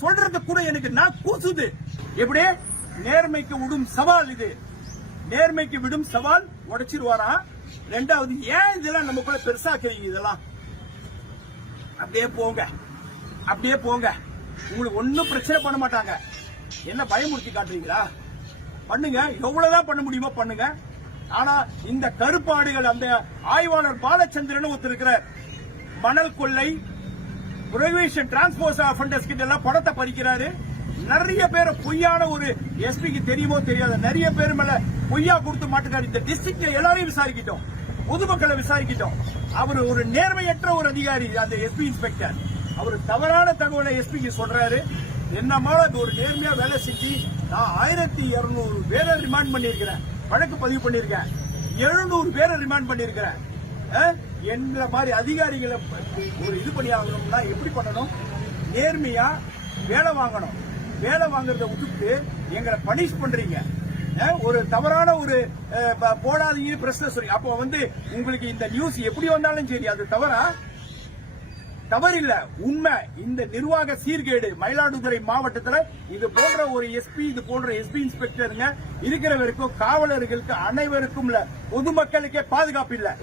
சொல்றது கூட எனக்கு நான் கூசுது. எப்படி நேர்மைக்கு விடும் சவால் இது, நேர்மைக்கு விடும் சவால் உடைச்சிருவாரா? ரெண்டாவது, ஏன் இதெல்லாம் நம்ம கூட பெருசாக்குறீங்க? இதெல்லாம் அப்படியே போங்க, அப்படியே போங்க, உங்களுக்கு ஒன்னும் பிரச்சனை பண்ண மாட்டாங்க. என்ன பயமுறுத்தி காட்டுறீங்களா? பண்ணுங்க, எவ்வளவுதான் பண்ண முடியுமோ பண்ணுங்க. ஆனா இந்த கருப்பாடுகள், அந்த ஆய்வாளர் பாலச்சந்திரன் ஒருத்தர் இருக்கிறார், மணல் கொள்ளை, புரோகிபிஷன், டிரான்ஸ்போர்ட் அஃபெண்டர்ஸ் கிட்ட எல்லாம் பணத்தை பறிக்கிறாரு. நிறைய பேர் பொய்யான ஒரு எஸ்பிக்கு தெரியுமோ தெரியாத நிறைய பேர் மேல பொய்யா கொடுத்து மாட்டுக்காரு. இந்த டிஸ்ட்ரிக்ட்ல எல்லாரையும் விசாரிக்கிட்டோம், பொதுமக்களை விசாரிக்கிட்டோம். அவர் ஒரு நேர்மையற்ற ஒரு அதிகாரி, அந்த எஸ்பி இன்ஸ்பெக்டர். அவர் தவறான தகவலை எஸ்பிக்கு சொல்றாரு. என்னமால ஒரு நேர்மையா வேலை செஞ்சு நான் 1200 பேரை ரிமாண்ட் பண்ணிருக்கிறேன், வழக்கு பதிவு பண்ணிருக்கேன், 700 பேரை ரிமாண்ட் பண்ணிருக்கிறேன். என்ற மாதிரி அதிகாரிகளை ஒரு இது பண்ணி ஆகணும்னா எப்படி பண்ணணும்? நேர்மையா வேலை வாங்கணும். வேலை வாங்குறத விட்டுட்டு எங்களை பனிஷ் பண்றீங்க. ஒரு தவறான ஒரு போடாதீங்க பிரச்சனை சொல்லி, அப்போ உங்களுக்கு இந்த நியூஸ் எப்படி வந்தாலும் சரி, அது தவறா? தவறில்ல, உண்மை. இந்த நிர்வாக சீர்கேடு மயிலாடுதுறை மாவட்டத்தில் இது போன்ற ஒரு எஸ்பி, இது போன்ற எஸ்பி இன்ஸ்பெக்டருங்க இருக்கிற வரைக்கும் காவலர்களுக்கு அனைவருக்கும் பொதுமக்களுக்கே பாதுகாப்பு இல்ல.